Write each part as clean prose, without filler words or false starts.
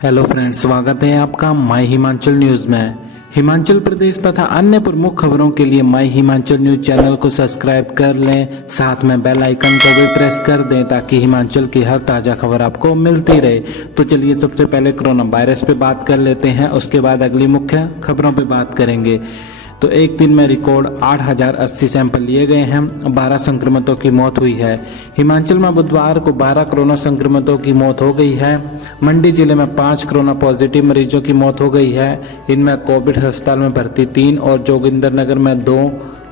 Hello friends, स्वागत है आपका माय हिमाचल न्यूज में। हिमाचल प्रदेश तथा अन्य प्रमुख खबरों के लिए माय हिमाचल न्यूज चैनल को सब्सक्राइब कर लें, साथ में बेल आइकन को भी प्रेस कर दें ताकि हिमाचल की हर ताज़ा खबर आपको मिलती रहे। तो चलिए सबसे पहले कोरोना वायरस पे बात कर लेते हैं, उसके बाद अगली मुख्य खबरों पे बात करेंगे। तो एक दिन में रिकॉर्ड 8080 सैंपल लिए गए हैं, 12 संक्रमितों की मौत हुई है। हिमाचल में बुधवार को 12 कोरोना संक्रमितों की मौत हो गई है। मंडी जिले में 5 कोरोना पॉजिटिव मरीजों की मौत हो गई है। इनमें कोविड अस्पताल में भर्ती 3 और जोगिंदरनगर में 2,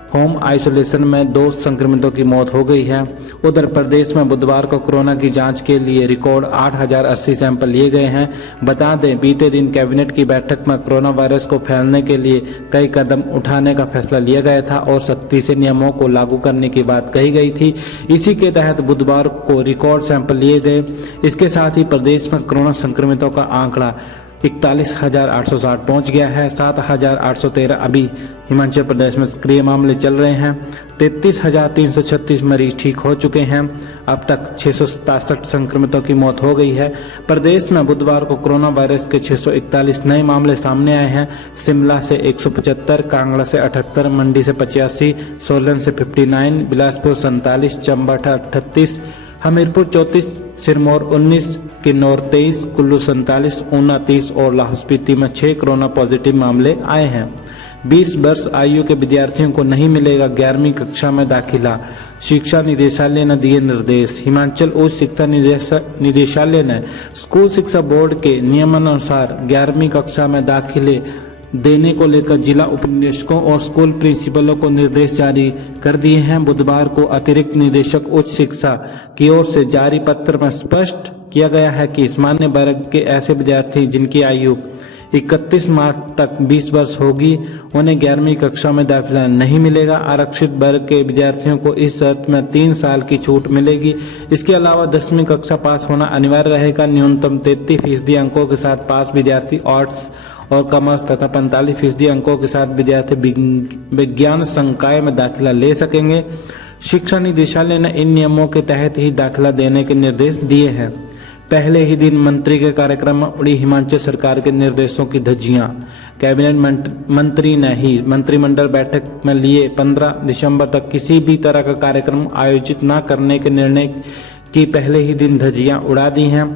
होम आइसोलेशन में 2 संक्रमितों की मौत हो गई है। उधर प्रदेश में बुधवार को कोरोना की जांच के लिए रिकॉर्ड 8080 सैंपल लिए गए हैं। बता दें, बीते दिन कैबिनेट की बैठक में कोरोना वायरस को फैलने के लिए कई कदम उठाने का फैसला लिया गया था और सख्ती से नियमों को लागू करने की बात कही गई थी। इसी के तहत बुधवार को रिकॉर्ड सैंपल लिए गए। इसके साथ ही प्रदेश में कोरोना संक्रमितों का आंकड़ा 41,860 पहुंच गया है। 7,813 अभी हिमाचल प्रदेश में सक्रिय मामले चल रहे हैं। 33,336 मरीज ठीक हो चुके हैं। अब तक 667 संक्रमितों की मौत हो गई है। प्रदेश में बुधवार को कोरोना वायरस के 641 नए मामले सामने आए हैं। शिमला से 175, कांगड़ा से 78, मंडी से 85, सोलन से 59, बिलासपुर 47, चंबा 38, हमीरपुर 34, सिरमौर 19, किन्नौर 23, कुल्लू 47, ऊना 30 और लाहौल स्पीति में 6 कोरोना पॉजिटिव मामले आए हैं। 20 वर्ष आयु के विद्यार्थियों को नहीं मिलेगा 11वीं कक्षा में दाखिला, शिक्षा निदेशालय ने दिए निर्देश। हिमाचल उच्च शिक्षा निदेशालय ने स्कूल शिक्षा बोर्ड के नियमानुसार 11वीं कक्षा में दाखिले देने को लेकर जिला उपनिदेशकों और स्कूल प्रिंसिपलों को निर्देश जारी कर दिए हैं। बुधवार को अतिरिक्त निदेशक उच्च शिक्षा की ओर से जारी पत्र में स्पष्ट किया गया है कि सामान्य वर्ग के ऐसे विद्यार्थी जिनकी आयु 31 मार्च तक 20 वर्ष होगी, उन्हें 11वीं कक्षा में दाखिला नहीं मिलेगा। आरक्षित वर्ग के विद्यार्थियों को इस शर्त में 3 साल की छूट मिलेगी। इसके अलावा 10वीं कक्षा पास होना अनिवार्य रहेगा। न्यूनतम 33% अंकों के साथ पास विद्यार्थी आर्ट्स और कॉमर्स तथा 45% अंकों के साथ विद्यार्थी विज्ञान संकाय में दाखिला ले सकेंगे। शिक्षा निदेशालय ने इन नियमों के तहत ही दाखिला देने के निर्देश दिए हैं। पहले ही दिन मंत्री के कार्यक्रम में उड़ी हिमाचल सरकार के निर्देशों की धज्जियां। कैबिनेट मंत्री ने ही मंत्रिमंडल बैठक में लिए 15 दिसंबर तक किसी भी तरह का कार्यक्रम आयोजित न करने के निर्णय की पहले ही दिन धज्जियां उड़ा दी हैं।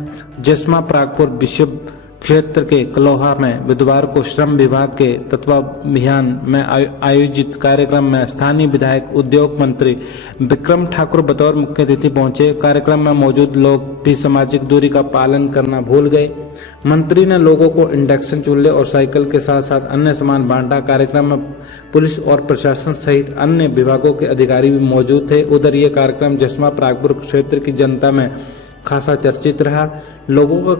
जसमा परागपुर विश्व क्षेत्र के कलोहा में बुधवार को श्रम विभाग के तत्वावधान में आयोजित कार्यक्रम में स्थानीय विधायक उद्योग मंत्री विक्रम ठाकुर बतौर मुख्य अतिथि पहुंचे। कार्यक्रम में मौजूद लोग भी सामाजिक दूरी का पालन करना भूल गए। मंत्री ने लोगों को इंडक्शन चूल्हे और साइकिल के साथ साथ अन्य सामान बांटा। कार्यक्रम में पुलिस और प्रशासन सहित अन्य विभागों के अधिकारी भी मौजूद थे। उधर ये कार्यक्रम जसमा परागपुर क्षेत्र की जनता में खासा चर्चित रहा। लोगों का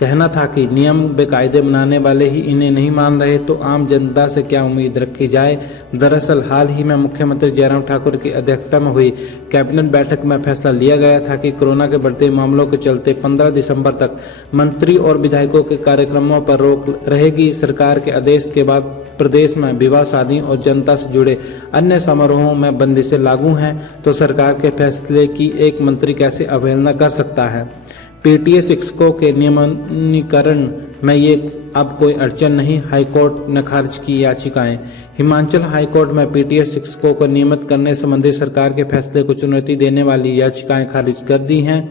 कहना था कि नियम बेकायदे बनाने वाले ही इन्हें नहीं मान रहे तो आम जनता से क्या उम्मीद रखी जाए। दरअसल हाल ही में मुख्यमंत्री जयराम ठाकुर की अध्यक्षता में हुई कैबिनेट बैठक में फैसला लिया गया था कि कोरोना के बढ़ते मामलों के चलते 15 दिसंबर तक मंत्री और विधायकों के कार्यक्रमों पर रोक रहेगी। सरकार के आदेश के बाद प्रदेश में विवाह, शादी और जनता से जुड़े अन्य समारोहों में बंदिशें लागू हैं, तो सरकार के फैसले की एक मंत्री कैसे अवहेलना कर सकता है। पीटीए शिक्षकों के नियमनीकरण में ये अब कोई अड़चन नहीं, हाईकोर्ट ने खारिज की याचिकाएं। हिमाचल हाईकोर्ट में पीटीए शिक्षकों को नियमित करने संबंधी सरकार के फैसले को चुनौती देने वाली याचिकाएं खारिज कर दी हैं।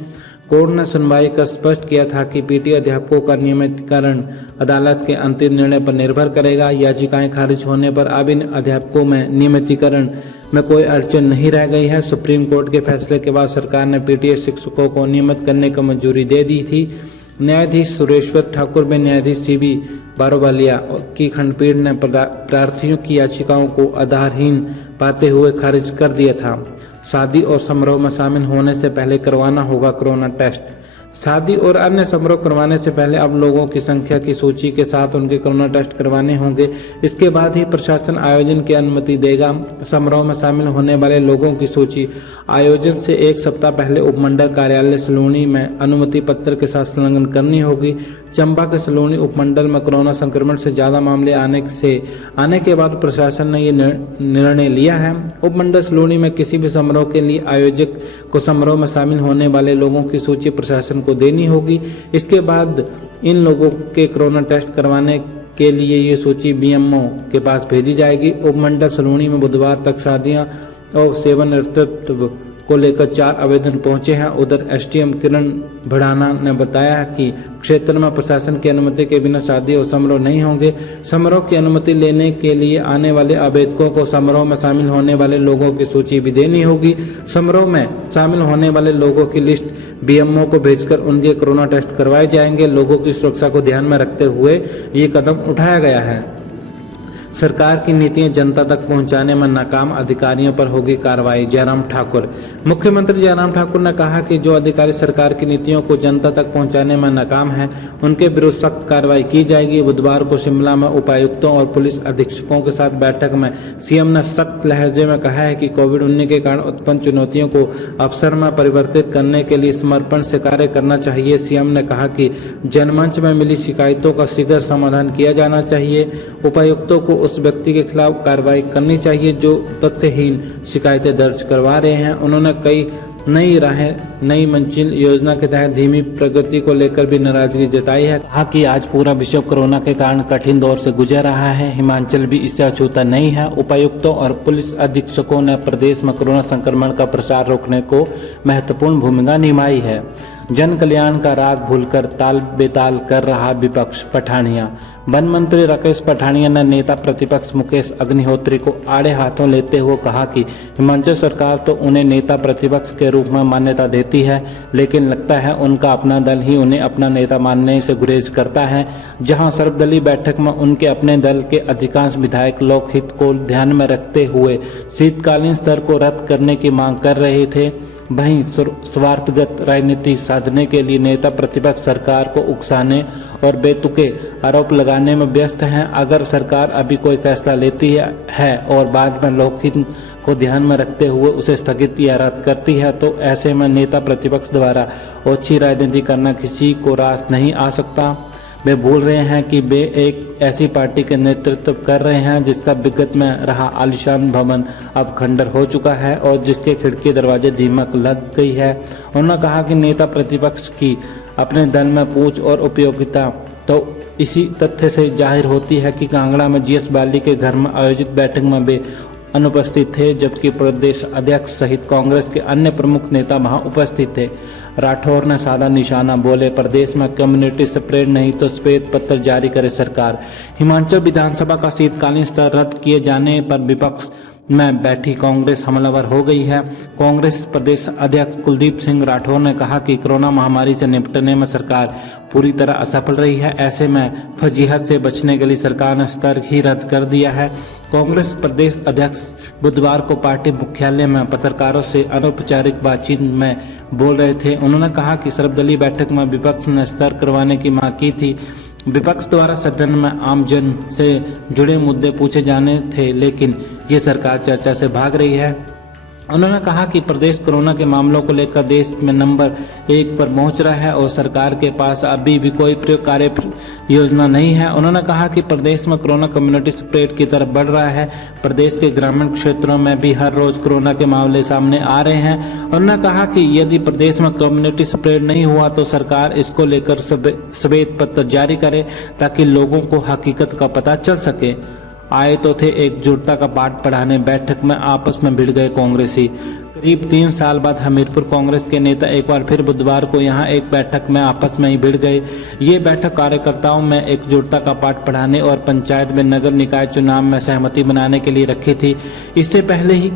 कोर्ट ने सुनवाई कर स्पष्ट किया था कि पीटीए अध्यापकों का नियमितीकरण अदालत के अंतिम निर्णय पर निर्भर करेगा। याचिकाएं खारिज होने पर अब इन अध्यापकों में नियमितीकरण में कोई अड़चन नहीं रह गई है। सुप्रीम कोर्ट के फैसले के बाद सरकार ने पीटीए शिक्षकों को नियमित करने की मंजूरी दे दी थी। न्यायाधीश सुरेश्वर ठाकुर व न्यायाधीश सीबी बारोबालिया की खंडपीठ ने प्रार्थियों की याचिकाओं को आधारहीन पाते हुए खारिज कर दिया था। शादी और समारोह में शामिल होने से पहले करवाना होगा कोरोना टेस्ट। शादी और अन्य समारोह करवाने से पहले अब लोगों की संख्या की सूची के साथ उनके कोरोना टेस्ट करवाने होंगे। इसके बाद ही प्रशासन आयोजन की अनुमति देगा। समारोह में शामिल होने वाले लोगों की सूची आयोजन से 1 सप्ताह पहले उपमंडल कार्यालय सलूनी में अनुमति पत्र के साथ संलग्न करनी होगी। चंबा के सलोनी उपमंडल में कोरोना संक्रमण से ज़्यादा मामले आने के बाद प्रशासन ने ये निर्णय लिया है। उपमंडल सलोनी में किसी भी समारोह के लिए आयोजक को समारोह में शामिल होने वाले लोगों की सूची प्रशासन को देनी होगी। इसके बाद इन लोगों के कोरोना टेस्ट करवाने के लिए ये सूची बीएमओ के पास भेजी जाएगी। उपमंडल सलोनी में बुधवार तक शादियां और सेवन नृत्य को लेकर 4 आवेदन पहुंचे हैं। उधर एसडीएम किरण भड़ाना ने बताया कि क्षेत्र में प्रशासन की अनुमति के बिना शादी और समारोह नहीं होंगे। समारोह की अनुमति लेने के लिए आने वाले आवेदकों को समारोह में शामिल होने वाले लोगों की सूची भी देनी होगी। समारोह में शामिल होने वाले लोगों की लिस्ट बीएमओ को भेजकर उनके कोरोना टेस्ट करवाए जाएंगे। लोगों की सुरक्षा को ध्यान में रखते हुए ये कदम उठाया गया है। सरकार की नीतियां जनता तक पहुंचाने में नाकाम अधिकारियों पर होगी कार्रवाई। जयराम ठाकुर। मुख्यमंत्री जयराम ठाकुर ने कहा कि जो अधिकारी सरकार की नीतियों को जनता तक पहुंचाने में नाकाम हैं, उनके विरुद्ध सख्त कार्रवाई की जाएगी। बुधवार को शिमला में उपायुक्तों और पुलिस अधीक्षकों के साथ बैठक में सीएम ने सख्त लहजे में कहा है कि कोविड-19 के कारण उत्पन्न चुनौतियों को अवसर में परिवर्तित करने के लिए समर्पण से कार्य करना चाहिए। सीएम ने कहा कि जनमंच में मिली शिकायतों का शीघ्र समाधान किया जाना चाहिए। उपायुक्तों को उस व्यक्ति के खिलाफ कार्रवाई करनी चाहिए जो तथ्यहीन शिकायतें दर्ज करवा रहे हैं। उन्होंने कई नई मंजिल योजना के तहत धीमी प्रगति को लेकर भी नाराजगी जताई है। कहा कि आज पूरा विश्व कोरोना के कारण कठिन दौर से गुजर रहा है, हिमाचल भी इससे अछूता नहीं है। उपायुक्तों और पुलिस अधीक्षकों ने प्रदेश में कोरोना संक्रमण का प्रसार रोकने को महत्वपूर्ण भूमिका निभाई है। जन कल्याण का राग भूलकर ताल बेताल कर रहा विपक्ष। पठानिया। वन मंत्री राकेश पठानिया ने नेता प्रतिपक्ष मुकेश अग्निहोत्री को आड़े हाथों लेते हुए कहा कि हिमाचल सरकार तो उन्हें नेता प्रतिपक्ष के रूप में मान्यता देती है, लेकिन लगता है उनका अपना दल ही उन्हें अपना नेता मानने से गुरेज करता है। जहां सर्वदलीय बैठक में उनके अपने दल के अधिकांश विधायक लोकहित को ध्यान में रखते हुए शीतकालीन स्तर को रद्द करने की मांग कर रहे थे, वहीं स्वार्थगत राजनीति साधने के लिए नेता प्रतिपक्ष सरकार को उकसाने और बेतुके आरोप लगाने में व्यस्त हैं। अगर सरकार अभी कोई फैसला लेती है और बाद में लोकहित को ध्यान में रखते हुए उसे स्थगित या रद्द करती है, तो ऐसे में नेता प्रतिपक्ष द्वारा ओछी राजनीति करना किसी को रास नहीं आ सकता। वे भूल रहे हैं कि वे एक ऐसी पार्टी के नेतृत्व कर रहे हैं जिसका विगत में रहा आलीशान भवन अब खंडर हो चुका है और जिसके खिड़की दरवाजे दीमक लग गई है। उन्होंने कहा कि नेता प्रतिपक्ष की अपने दल में पूछ और उपयोगिता तो इसी तथ्य से जाहिर होती है कि कांगड़ा में जीएस बाली के घर में आयोजित बैठक में वे अनुपस्थित थे, जबकि प्रदेश अध्यक्ष सहित कांग्रेस के अन्य प्रमुख नेता वहां उपस्थित थे। राठौर ने साधा निशाना, बोले प्रदेश में कम्युनिटी स्प्रेड नहीं तो श्वेत पत्र जारी करे सरकार। हिमाचल विधानसभा का शीतकालीन सत्र रद्द किए जाने पर विपक्ष में बैठी कांग्रेस हमलावर हो गई है। कांग्रेस प्रदेश अध्यक्ष कुलदीप सिंह राठौर ने कहा कि कोरोना महामारी से निपटने में सरकार पूरी तरह असफल रही है। ऐसे में फजीहत से बचने के लिए सरकार ने सत्र ही रद्द कर दिया है। कांग्रेस प्रदेश अध्यक्ष बुधवार को पार्टी मुख्यालय में पत्रकारों से अनौपचारिक बातचीत में बोल रहे थे। उन्होंने कहा कि सर्वदलीय बैठक में विपक्ष ने सत्र करवाने की मांग की थी। विपक्ष द्वारा सदन में आमजन से जुड़े मुद्दे पूछे जाने थे, लेकिन ये सरकार चर्चा से भाग रही है। उन्होंने कहा कि प्रदेश कोरोना के मामलों को लेकर देश में नंबर 1 पर पहुंच रहा है और सरकार के पास अभी भी कोई कार्य योजना नहीं है। उन्होंने कहा कि प्रदेश में कोरोना कम्युनिटी स्प्रेड की तरफ बढ़ रहा है। प्रदेश के ग्रामीण क्षेत्रों में भी हर रोज कोरोना के मामले सामने आ रहे हैं। उन्होंने कहा कि यदि प्रदेश में कम्युनिटी स्प्रेड नहीं हुआ तो सरकार इसको लेकर श्वेत पत्र जारी करे ताकि लोगों को हकीकत का पता चल सके। आए तो थे एकजुटता का पाठ पढ़ाने, बैठक में आपस में भिड़ गए कांग्रेसी। करीब 3 साल बाद हमीरपुर कांग्रेस के नेता एक बार फिर बुधवार को यहां एक बैठक में आपस में ही भिड़ गए। ये बैठक कार्यकर्ताओं में एकजुटता का पाठ पढ़ाने और पंचायत में नगर निकाय चुनाव में सहमति बनाने के लिए रखी थी। इससे पहले ही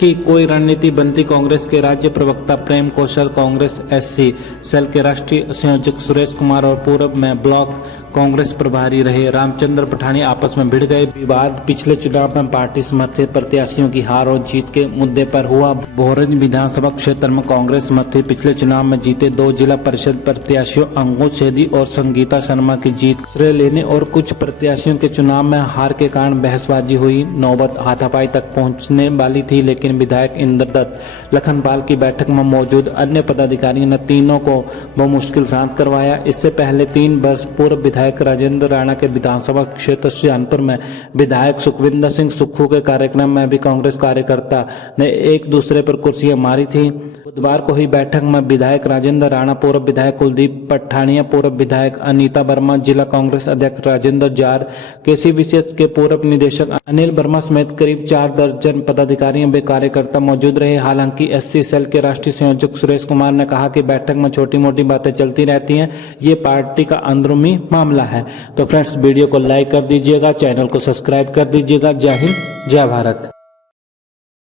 कि कोई रणनीति बनती, कांग्रेस के राज्य प्रवक्ता प्रेम कौशल, कांग्रेस एससी सेल के राष्ट्रीय संयोजक सुरेश कुमार और पूर्व में ब्लॉक कांग्रेस प्रभारी रहे रामचंद्र पठानी आपस में भिड़ गए। विवाद पिछले चुनाव में पार्टी समर्थित प्रत्याशियों की हार और जीत के मुद्दे पर हुआ। भोरंज विधानसभा क्षेत्र में कांग्रेस समर्थित पिछले चुनाव में जीते 2 जिला परिषद प्रत्याशियों अंकुश सेठी और संगीता शर्मा की जीत श्रेय लेने और कुछ प्रत्याशियों के चुनाव में हार के कारण बहसबाजी हुई। नौबत हाथापाई तक पहुंचने वाली थी, लेकिन विधायक इंद्रदत्त लखनपाल की बैठक में मौजूद अन्य पदाधिकारियों ने तीनों को मुश्किल शांत करवाया। इससे पहले 3 वर्ष पूर्व विधायक राजेंद्र राणा के विधानसभा क्षेत्र सुजानपुर में विधायक सुखविंदर सिंह सुक्खू के कार्यक्रम में भी कांग्रेस कार्यकर्ता ने एक दूसरे पर कुर्सियां मारी थी। बुधवार को हुई बैठक में विधायक राजेंद्र राणा, पूर्व विधायक कुलदीप पठानिया, पूर्व विधायक अनीता वर्मा, जिला कांग्रेस अध्यक्ष राजेंद्र जार, केसीवीसीएस के पूर्व निदेशक अनिल वर्मा समेत करीब 4 दर्जन पदाधिकारी व कार्यकर्ता मौजूद रहे। हालांकि एससी सेल के राष्ट्रीय संयोजक सुरेश कुमार ने कहा कि बैठक में छोटी मोटी बातें चलती रहती हैं, ये पार्टी का अंदरूनी मामला है। तो फ्रेंड्स, वीडियो को लाइक कर दीजिएगा, चैनल को सब्सक्राइब कर दीजिएगा। जय हिंद, जय भारत।